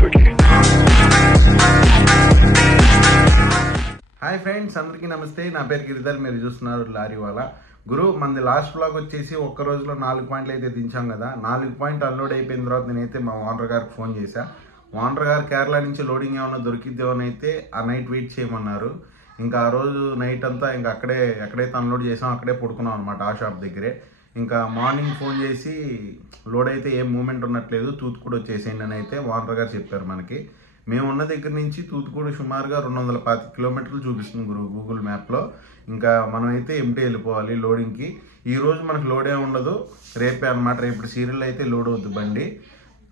Hi friends, అందరికీ నమస్తే. నా పేరు గిరిధర్, మీరు చూస్తున్నారు లారీ వాలా. గురు, మనది లాస్ట్ బ్లాగ్ వచ్చేసి ఒక్క రోజులో 4 పాయింట్లు అయితే దించాం కదా. 4 పాయింట్ అన్లోడ్ అయిపోయిన తర్వాత నేనైతే మా ఓనర్ గారికి ఫోన్ చేశా. ఓనర్ గారు కేరళ నుంచి లోడింగ్ ఏమన్నా దొరికిద్దేమని అయితే ఆ నైట్ వెయిట్ చేయమన్నారు. ఇంకా ఆ రోజు నైట్ అంతా ఇంకా ఎక్కడైతే అన్లోడ్ చేసాం అక్కడే పడుకున్నాం అనమాట, ఆ షాప్ దగ్గరే. ఇంకా మార్నింగ్ ఫోన్ చేసి లోడ్ అయితే ఏం మూమెంట్ ఉన్నట్లేదు, తూత్తుకుడి వచ్చేసేయండి అని అయితే ఓనర్ గారు చెప్పారు మనకి. మేము ఉన్న దగ్గర నుంచి తూత్తుకుడి సుమారుగా 225 కిలోమీటర్లు చూపిస్తుంది గురు గూగుల్ మ్యాప్లో. ఇంకా మనం అయితే ఎంటీ వెళ్ళిపోవాలి లోడింగ్కి. ఈరోజు మనకు లోడే ఉండదు, రేపే అనమాట. రేపు సీరియల్ అయితే లోడ్ అవుతుంది బండి.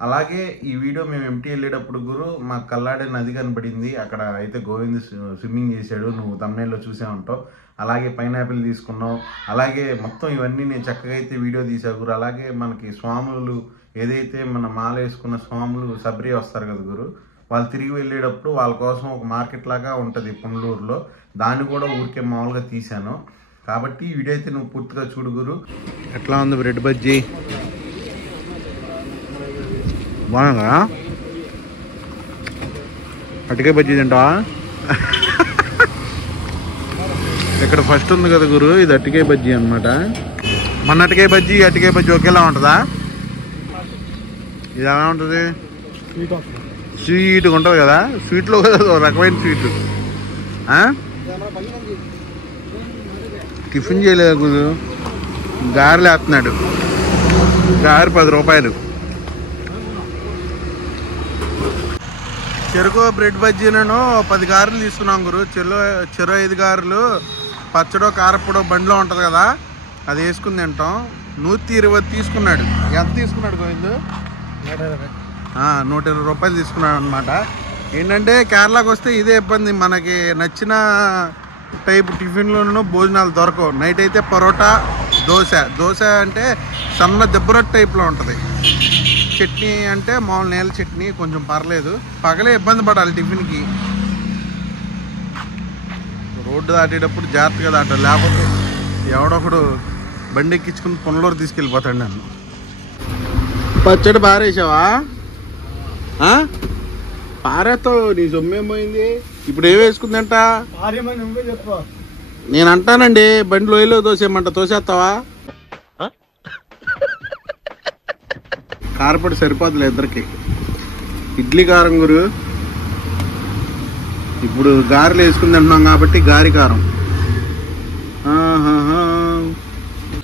అలాగే ఈ వీడియో మేము ఎంటీ వెళ్ళేటప్పుడు గురు మాకు కల్లాడే నది కనబడింది. అక్కడ అయితే గోవింద్ స్విమ్మింగ్ చేశాడు, నువ్వు తమ్నేల్లో చూసే ఉంటావు. అలాగే పైనాపిల్ తీసుకున్నావు. అలాగే మొత్తం ఇవన్నీ నేను చక్కగా అయితే వీడియో తీసా గురు. అలాగే మనకి స్వాములు ఏదైతే మన మాల వేసుకున్న స్వాములు సబ్రీ వస్తారు కదా గురు, వాళ్ళు తిరిగి వెళ్ళేటప్పుడు వాళ్ళ కోసం ఒక మార్కెట్ లాగా ఉంటుంది పుంగళూరులో, దాన్ని కూడా ఊరికే మామూలుగా తీశాను. కాబట్టి ఈ వీడియో అయితే నువ్వు పూర్తిగా చూడు గురు. ఎట్లా ఉంది బ్రెడ్ బజ్జీ? బాగా అటుకే బజ్జీ తింటావా? ఇక్కడ ఫస్ట్ ఉంది కదా గురు, ఇది అటుకే బజ్జీ అనమాట. మన అటుకే బజ్జీ ఒకేలా ఉంటుందా? ఇది ఎలా ఉంటుంది? స్వీట్గా ఉంటుంది కదా, స్వీట్లో రకమైన స్వీట్. టిఫిన్ చేయలేదు గురు, గారెలు వేస్తున్నాడు. గారె 10 రూపాయలు. చెరుకు బ్రెడ్ బజ్జీలను 10 గారెలు తీసుకున్నాం గురు. చెరో 5 గారెలు పచ్చడో కారపొడో బండిలో ఉంటుంది కదా, అది వేసుకుని తింటాం. 120 తీసుకున్నాడు. ఎంత తీసుకున్నాడు గోవింద్? 120 రూపాయలు తీసుకున్నాడు అనమాట. ఏంటంటే కేరళకు వస్తే ఇదే ఇబ్బంది, మనకి నచ్చిన టైప్ టిఫిన్లోనూ భోజనాలు దొరకవు. నైట్ అయితే పరోటా, దోశ అంటే సన్న దెబ్బరొట్టు టైప్లో ఉంటుంది. చట్నీ అంటే మామూలు నేల చట్నీ, కొంచెం పర్లేదు. పగలే ఇబ్బంది పడాలి టిఫిన్కి. రోడ్డు దాటేటప్పుడు జాగ్రత్తగా దాటాలి, లేకపోతే ఎవడొకడు బండి ఎక్కించుకుని పునలూరు తీసుకెళ్ళిపోతాడు నన్ను. పచ్చడి పారేసావా? పారేతో నీ సొమ్మేం పోయింది. ఇప్పుడు ఏం వేసుకుందంట? నేను అంటానండి, బండి లోయలో తోసేయమంట, తోసేస్తావా? కారపొడి సరిపోతులే ఇద్దరికి. ఇడ్లీ కారం గురు. ఇప్పుడు గారెలు వేసుకుని తింటున్నాం కాబట్టి గారి కారం.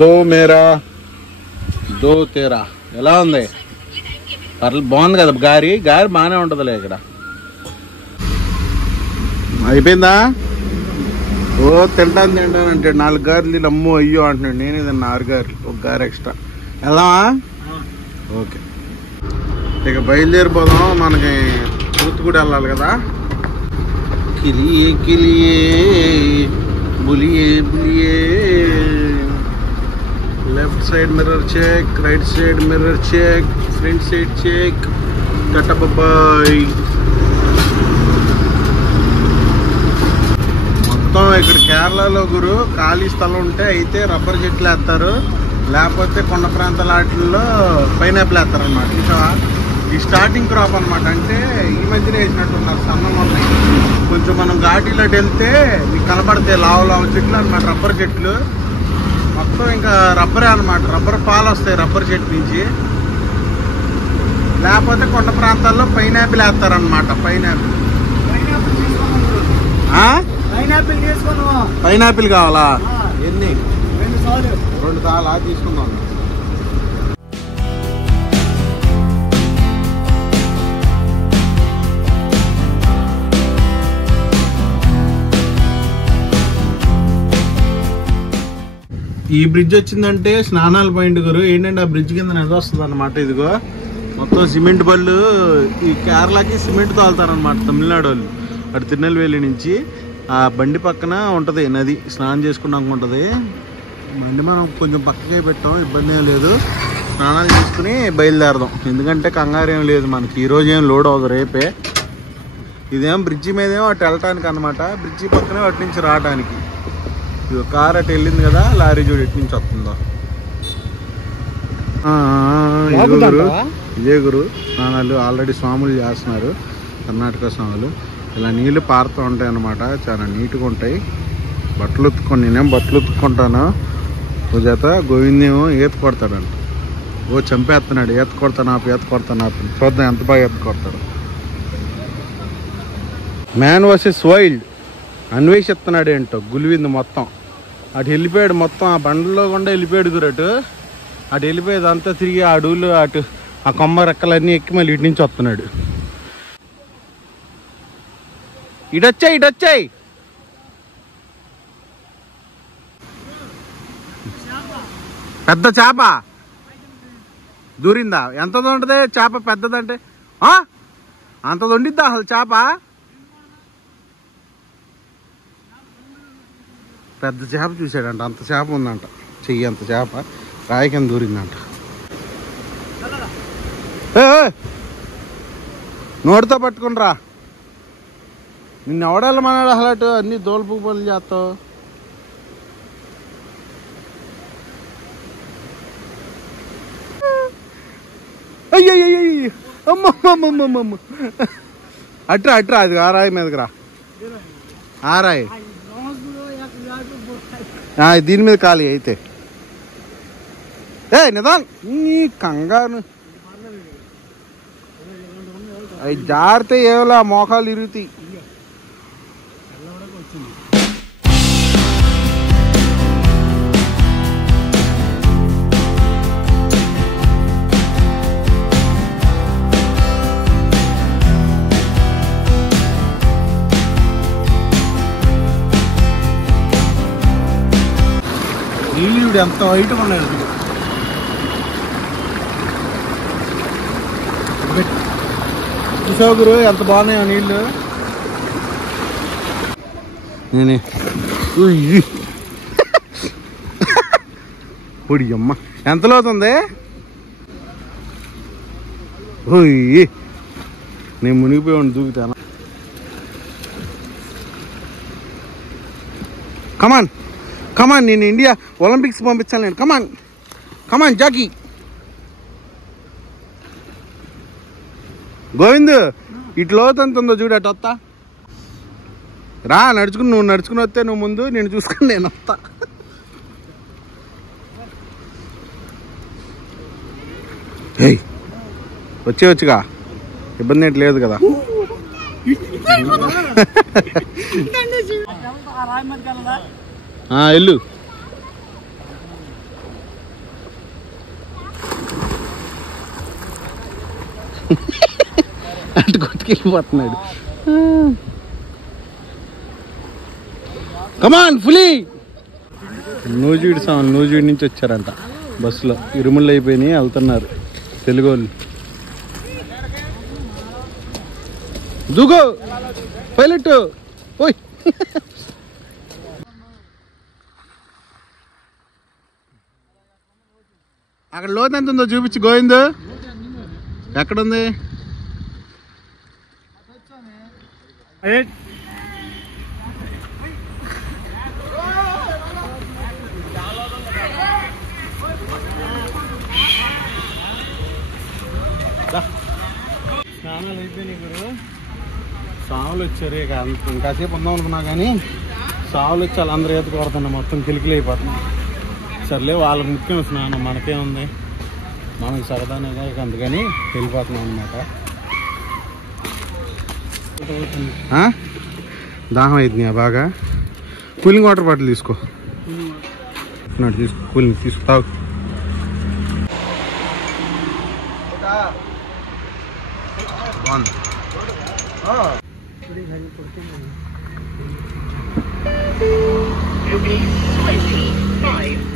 దో మేరా దో తేరా. ఎలా ఉంది? పర్లేదు, బాగుంది కదా గారి బాగానే ఉంటుందిలే. ఇక్కడ అయిపోయిందా? ఓ తింటాను అంటే 4 గారెలు అమ్మో అయ్యో అంటున్నాడు. నేను ఇదన్నా 6 గారెలు, 1 గారె ఎక్స్ట్రా. వెళ్దామా? ఓకే, ఇక బయలుదేరిపోదాం. మనకి తూత్తుకుడి వెళ్ళాలి కదా. కిలియే కిలియే బులియే బులియే. Left side mirror check, right side mirror check, front side check. Tata bye. మొత్తం ఇక్కడ కేరళలో గురు ఖాళీ స్థలం ఉంటే అయితే రబ్బర్ చెట్లు వేస్తారు, లేకపోతే కొండ ప్రాంతాల వాటిల్లో పైనాపిల్ వేస్తారు అనమాట. ఇంకా ఈ స్టార్టింగ్ క్రాప్ అనమాట. అంటే ఈ మధ్యనే వేసినట్టున్నారు, సన్నం ఉన్నాయి. కొంచెం మనం ఘాటీలో వెళ్తే మీకు కనబడితే లావు చెట్లు అనమాట, రబ్బర్ చెట్లు. మొత్తం ఇంకా రబ్బరే అనమాట, రబ్బర్ పాలు వస్తాయి రబ్బర్ చెట్టు నుంచి. లేకపోతే కొండ ప్రాంతాల్లో పైనాపిల్ వేస్తారనమాట. పైనాపిల్ కావాలా? ఎన్ని? 2 సార్లు తీసుకుందాం. ఈ బ్రిడ్జ్ వచ్చిందంటే స్నానాల పాయింట్ గురు. ఏంటంటే ఆ బ్రిడ్జ్ కింద నది వస్తుంది అనమాట. ఇదిగో మొత్తం సిమెంట్ బళ్ళు. ఈ కేరళకి సిమెంట్ తోలుతారనమాట తమిళనాడు వాళ్ళు. అటు తిరునెల్వేలి నుంచి ఆ బండి పక్కన ఉంటుంది నది, స్నానం చేసుకున్నాక ఉంటుంది. బండి మనం కొంచెం పక్కకే పెట్టాం, ఇబ్బంది ఏం లేదు. స్నానాలు చేసుకుని బయలుదేరదాం, ఎందుకంటే కంగారు ఏం లేదు మనకి. ఈరోజు ఏం లోడ్ అవ్వదు, రేపే. ఇదేం బ్రిడ్జి మీదేమో అటు వెళ్ళటానికి అనమాట, బ్రిడ్జి పక్కనే అటు నుంచి రావడానికి. ఇది కార్ అటు వెళ్ళింది కదా, లారీ చూడు ఎటు నుంచి వస్తుందో. ఇదే గురు స్నానాలు ఆల్రెడీ స్వాములు చేస్తున్నారు, కర్ణాటక స్వాములు. ఇలా నీళ్ళు పారుతూ ఉంటాయి అన్నమాట, చాలా నీట్గా ఉంటాయి. బట్టలు ఉతుక్కొని నేనేం బట్టలు ఉతుక్కుంటాను. ఓ జత గోవిందేమో ఈత కొడతాడంట. ఓ చంపేస్తున్నాడు, ఈత కొడతాను ఆపి చూద్దాం ఎంత బాగా ఈత కొడతాడు. మ్యాన్ వర్సెస్ వైల్డ్ అన్వేషిస్తున్నాడు ఏంటో. గులివింది మొత్తం అటు వెళ్ళిపోయాడు, మొత్తం ఆ బండలో కూడా వెళ్ళిపోయాడు గురటు. అటు వెళ్ళిపోయేది అంతా తిరిగి ఆ అడవులు అటు ఆ కొమ్మ రెక్కలన్నీ ఎక్కి మళ్ళీ ఇటు నుంచి వస్తున్నాడు. ఇటొచ్చాయి పెద్ద చేప దూరిందా? ఎంత ఉంటుంది చేప పెద్దదంటే? అంత ఉండిద్దా అసలు చేప? పెద్ద చేప చూసాడంట, అంత చేప ఉందంట, చెయ్యి అంత చేప రాయి కింద దూరిందంట. నోటితో పట్టుకునిరా, నిన్ను ఎవడెళ్ళమన్నాడు అసలు? అటు అన్ని దోలుపు పనులు చేస్తావు. అయ్యయ్య అమ్మమ్మమ్మమ్మమ్మ అట్రా అది ఆ రాయి మీదకి రా. ఆ రాయి దీని మీద ఖాళీ అయితే నిదాన్ నీ కంగారు. అవి జారితే ఏవో మోకాలు ఇరుగుతాయి. నీళ్ళు ఎంత వైట్గా ఉన్నాయి చూసావు గురు, ఎంత బాగున్నాయో నీళ్ళు. నేనే పొడి అమ్మ ఎంతలో అవుతుంది? నేను మునిగిపోయి దూకుతాను. కమాన్ నేను ఇండియా ఒలింపిక్స్ పంపించాను నేను. కమాన్ జాకీ. గోవింద్ ఇట్లా ఎంత ఉందో చూడు, అటు వస్తా రా. నువ్వు నడుచుకుని వస్తే నువ్వు ముందు, నేను చూసుకుని నేను వస్తా. వచ్చేవచ్చుగా, ఇబ్బంది ఏంటి లేదు కదా. వెళ్ళు. అటు కొట్టుకెళ్ళిపోతున్నాడు. కమాన్ ఫులీ. నూజివీడు నుంచి వచ్చారంట బస్సులో. ఇరుముళ్ళు అయిపోయినాయి, వెళ్తున్నారు తెలుగు వాళ్ళు. దూగో పైలట్ ఓయ్. అక్కడ లోతు ఎంత ఉందో చూపించి గోవింద్. ఎక్కడుంది? స్నానాలు అయిపోయినాయి గురు. సావులు వచ్చారు, ఇక ఇంకాసేపు ఉందాం అనుకున్నా కానీ సావులు వచ్చి వాళ్ళందరూ ఈత కొడుతున్నా, మొత్తం కిలికిలు అయిపోతున్నాం. సర్లే వాళ్ళకి ముఖ్యం స్నానం, మనకేముంది, మనకి సరదానేగా, ఇక అందుకని వెళ్ళిపోతున్నాం అన్నమాట. దాహం అవుతుంది బాగా. కూలింగ్ వాటర్ బాటిల్ తీసుకో, కూలింగ్ తీసుకుతావు.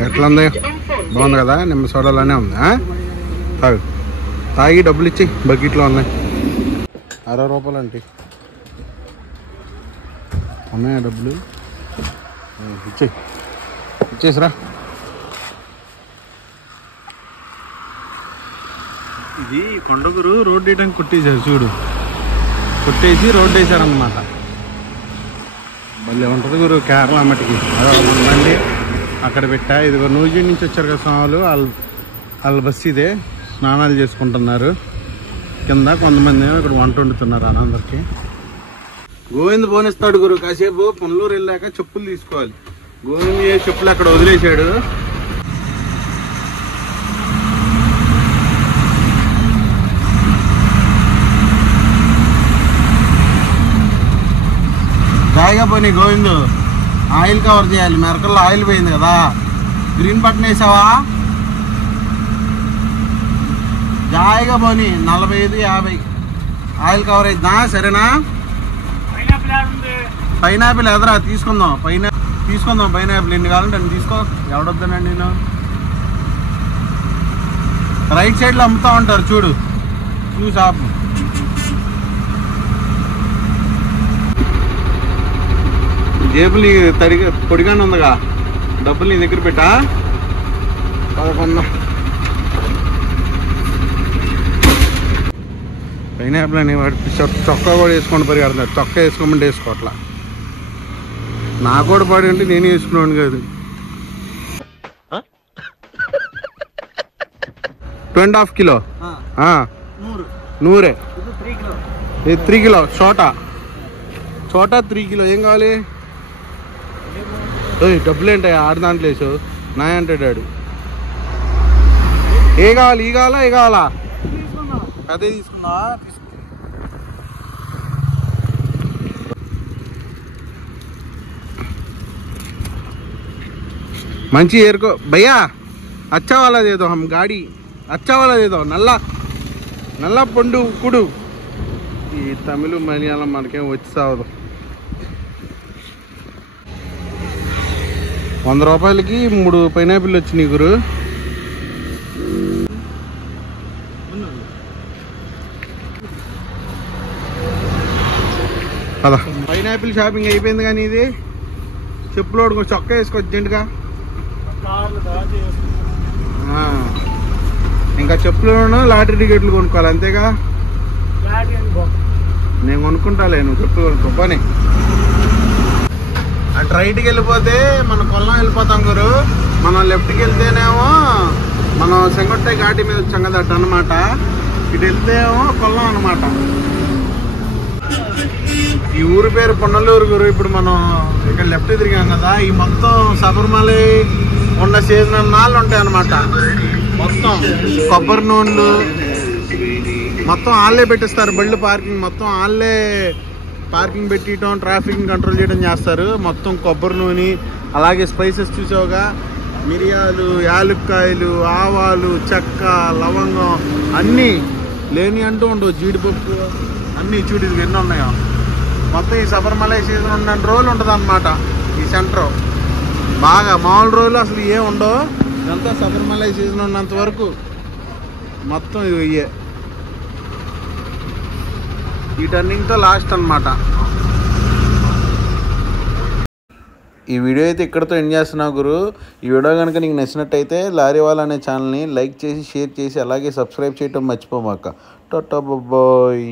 ఎట్లా ఉంది? బాగుంది కదా, నిమ్మ సోడాలోనే ఉంది. తాగి డబ్బులు ఇచ్చి బకెట్లో ఉన్నాయి. 60 రూపాయలు అంటే అమ్మాయి డబ్బులు ఇచ్చేసిరా. ఇది కొండగురు రోడ్డు వేయడానికి కొట్టేశారు చూడు, కొట్టేసి రోడ్డు వేసారన్నమాట. మళ్ళీ ఉంటుంది గురు కేరళ మట్టికి. ఉందండి అక్కడ పెట్టా. ఇదిగో నూజివీడు నుంచి వచ్చారు కదా స్వాములు, వాళ్ళ బస్సు ఇదే. స్నానాలు చేసుకుంటున్నారు. కింద కొంతమంది ఇక్కడ వంట వండుతున్నారు అందరికి. గోవింద్ పోనిస్తాడు గురు. కాసేపు పొన్నలూరు వెళ్ళాక చెప్పులు తీసుకోవాలి. గోవింద్ చెప్పులు అక్కడ వదిలేశాడు. జాయిగా పోనీ గోవింద్, ఆయిల్ కవర్ చేయాలి. మెరకల్లో ఆయిల్ పోయింది కదా, గ్రీన్ బటన్ వేసావా? జాయిగా పోనీ 45-50 ఆయిల్ కవర్ అయిద్దా? సరేనా? పైనాపిల్ ఎదరా తీసుకుందాం. పైనాపిల్ ఎన్ని కావాలంటే అన్ని తీసుకో. ఎవడొద్దానండి నేను. రైట్ సైడ్లో అమ్ముతా ఉంటారు చూడు, చూసి ఆపు. జేబులు తడిగా పొడిగానే ఉందిగా, డబ్బులు నీ దగ్గర పెట్టా. 11 పైనాపిల్ అని వాడి చొక్కా కూడా వేసుకోండి పరిగెడతాడు. చొక్కా వేసుకోమంటే వేసుకోవట్లా. నా కూడా పడి ఉంటే నేనే వేసుకున్నాను కాదు. 2.5 కిలో 100 3 కిలో చోటా 3 కిలో. ఏం కావాలి? డబ్బులు ఏంటాయి? ఆరు దాంట్లో వేసావు నా అంటాడు ఆడు. ఏ కావాలి? ఈ కావాలా ఏ కావాలా? అదే తీసుకున్నా. మంచి ఏరుకో భయ్యా. अच्छा वाला दे दो, हम गाड़ी अच्छा वाला दे दो. నల్ల పండు కుడు. ఈ తమిళ మలయాళం మనకేం వచ్చి సావదు. 100 రూపాయలకి 3 పైనాపిల్ వచ్చినాయి గురు. అదా పైనాపిల్ షాపింగ్ అయిపోయింది. కానీ ఇది చెప్పులోడు చొక్కా వేసుకో అర్జెంటుగా. ఇంకా చెప్పులను లాటరీ టికెట్లు కొనుక్కోవాలి అంతేగా. నేను కొనుక్కుంటాలే, నువ్వు చెప్పులు కొనుక్కో పని. అటు రైట్కి వెళ్ళిపోతే మనం కొల్లం వెళ్ళిపోతాం గురు. మనం లెఫ్ట్కి వెళ్తేనేమో మనం సెంగొట్టాయి ఘాటి మీద వచ్చాం కదా అటు అనమాట. ఇటు వెళ్తేమో కొల్లం అనమాట. ఈ ఊరు పేరు పొన్నలూరు గురు. ఇప్పుడు మనం ఇక్కడ లెఫ్ట్ తిరిగాం కదా, ఈ మొత్తం శబరిమల ఉన్న సీజనల్ నాళ్ళు ఉంటాయి అన్నమాట. మొత్తం కొబ్బరి నూనెలు మొత్తం వాళ్ళే పెట్టిస్తారు. బళ్ళు పార్కింగ్ మొత్తం వాళ్ళే పార్కింగ్ పెట్టడం, ట్రాఫిక్ కంట్రోల్ చేయడం చేస్తారు. మొత్తం కొబ్బరి నూనె, అలాగే స్పైసెస్ చూసావుగా, మిరియాలు, యాలక్కాయలు, ఆవాలు, చెక్క, లవంగం అన్నీ లేని అంటూ ఉండవు. జీడిపప్పు అన్నీ చూడు ఇది ఎన్ని ఉన్నాయో. మొత్తం ఈ శబరిమల సీజన్ ఉన్న రోజులు ఉంటుంది అన్నమాట ఈ సెంటర్. బాగా మామూలు రోజులు అసలు ఏం ఉండవు. ఇదంతా శబరిమల సీజన్ ఉన్నంత వరకు మొత్తం ఇది ఇయ్యే. ఈ టర్నింగ్తో లాస్ట్ అనమాట. ఈ వీడియో అయితే ఇక్కడితో ఎండ్ చేస్తున్నా గురు. ఈ వీడియో కనుక నీకు నచ్చినట్టయితే లారీవాలా అనే ఛానల్ని లైక్ చేసి, షేర్ చేసి, అలాగే సబ్స్క్రైబ్ చేయటం మర్చిపోమాక. టాటా బాయ్.